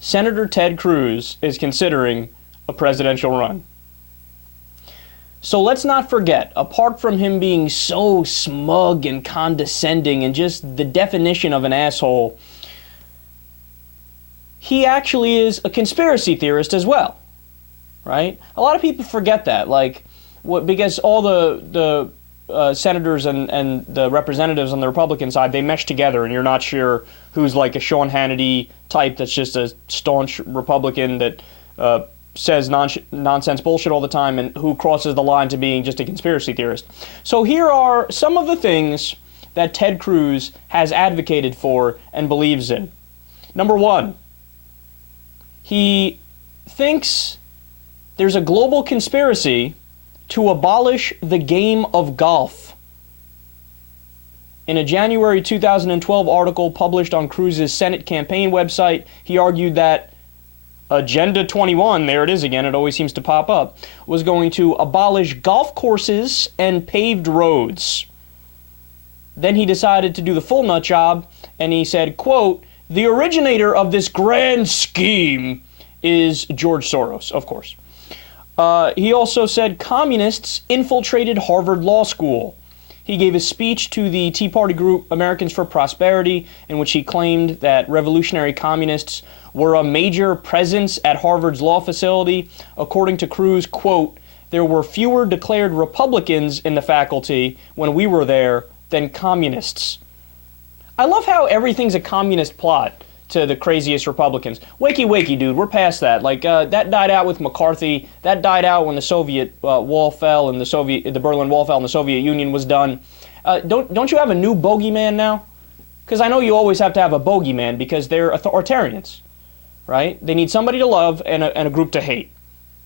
Senator Ted Cruz is considering a presidential run. So let's not forget, apart from him being so smug and condescending and just the definition of an asshole, he actually is a conspiracy theorist as well, right? A lot of people forget that, because all the senators and the representatives on the Republican side, they mesh together, and you're not sure who's like a Sean Hannity type that's just a staunch Republican that says nonsense bullshit all the time, and who crosses the line to being just a conspiracy theorist. So here are some of the things that Ted Cruz has advocated for and believes in. Number one, he thinks there's a global conspiracy to abolish the game of golf. In a January 2012 article published on Cruz's Senate campaign website, he argued that Agenda 21, there it is again, it always seems to pop up, was going to abolish golf courses and paved roads. Then he decided to do the full nut job, and he said, quote, "The originator of this grand scheme is George Soros," of course. He also said communists infiltrated Harvard Law School. He gave a speech to the Tea Party group Americans for Prosperity, in which he claimed that revolutionary communists were a major presence at Harvard's law facility. According to Cruz, quote, "There were fewer declared Republicans in the faculty when we were there than communists." I love how everything's a communist plot to the craziest Republicans. Wakey, dude, we're past that. That died out with McCarthy. That died out when the Soviet wall fell and the Berlin Wall fell and the Soviet Union was done. Don't you have a new bogeyman now? Because I know you always have to have a bogeyman because they're authoritarians, right? They need somebody to love and a group to hate.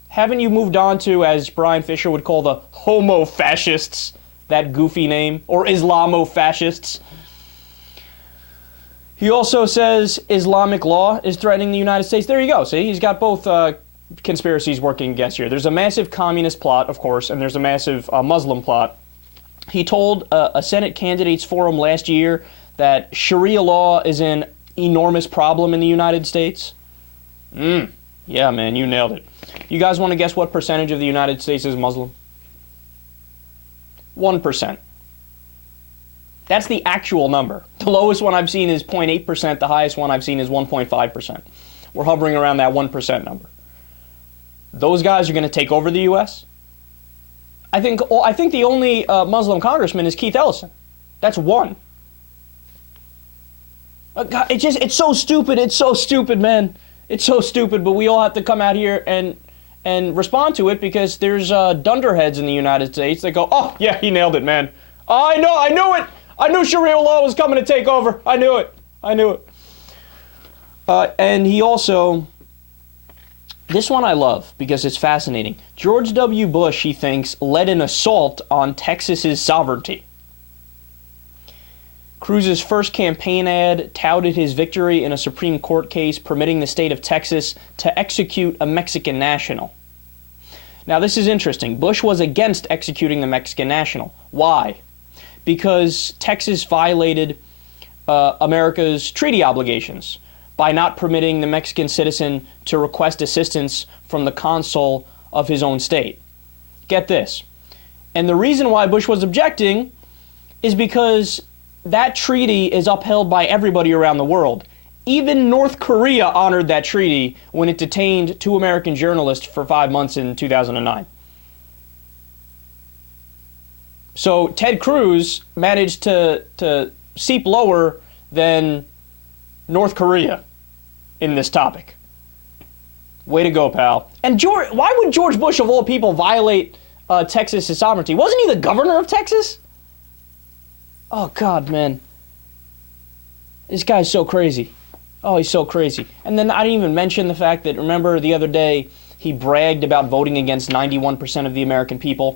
Haven't you moved on to, as Brian Fisher would call the homo-fascists, that goofy name, or Islamo-fascists? He also says Islamic law is threatening the United States. There you go. See, he's got both conspiracies working against you. There's a massive communist plot, of course, and there's a massive Muslim plot. He told a Senate candidates forum last year that Sharia law is an enormous problem in the United States. Yeah, man, you nailed it. You guys want to guess what percentage of the United States is Muslim? 1%. That's the actual number. The lowest one I've seen is 0.8%. The highest one I've seen is 1.5%. We're hovering around that 1% number. Those guys are going to take over the U.S.? I think the only Muslim congressman is Keith Ellison. That's one. God, it's so stupid. It's so stupid, man. It's so stupid, but we all have to come out here and respond to it because there's dunderheads in the United States that go, "Oh, yeah, he nailed it, man. I knew it. I knew Sharia law was coming to take over. I knew it. And he also, this one I love because it's fascinating. George W. Bush, he thinks, led an assault on Texas's sovereignty. Cruz's first campaign ad touted his victory in a Supreme Court case permitting the state of Texas to execute a Mexican national. Now, this is interesting. Bush was against executing the Mexican national. Why? Because Texas violated America's treaty obligations by not permitting the Mexican citizen to request assistance from the consul of his own state. Get this. And the reason why Bush was objecting is because that treaty is upheld by everybody around the world. Even North Korea honored that treaty when it detained 2 American journalists for 5 months in 2009. So Ted Cruz managed to seep lower than North Korea in this topic. Way to go, pal. And why would George Bush, of all people, violate Texas' sovereignty? Wasn't he the governor of Texas? Oh, God, man. This guy's so crazy. Oh, he's so crazy. And then I didn't even mention the fact that, remember the other day, he bragged about voting against 91% of the American people.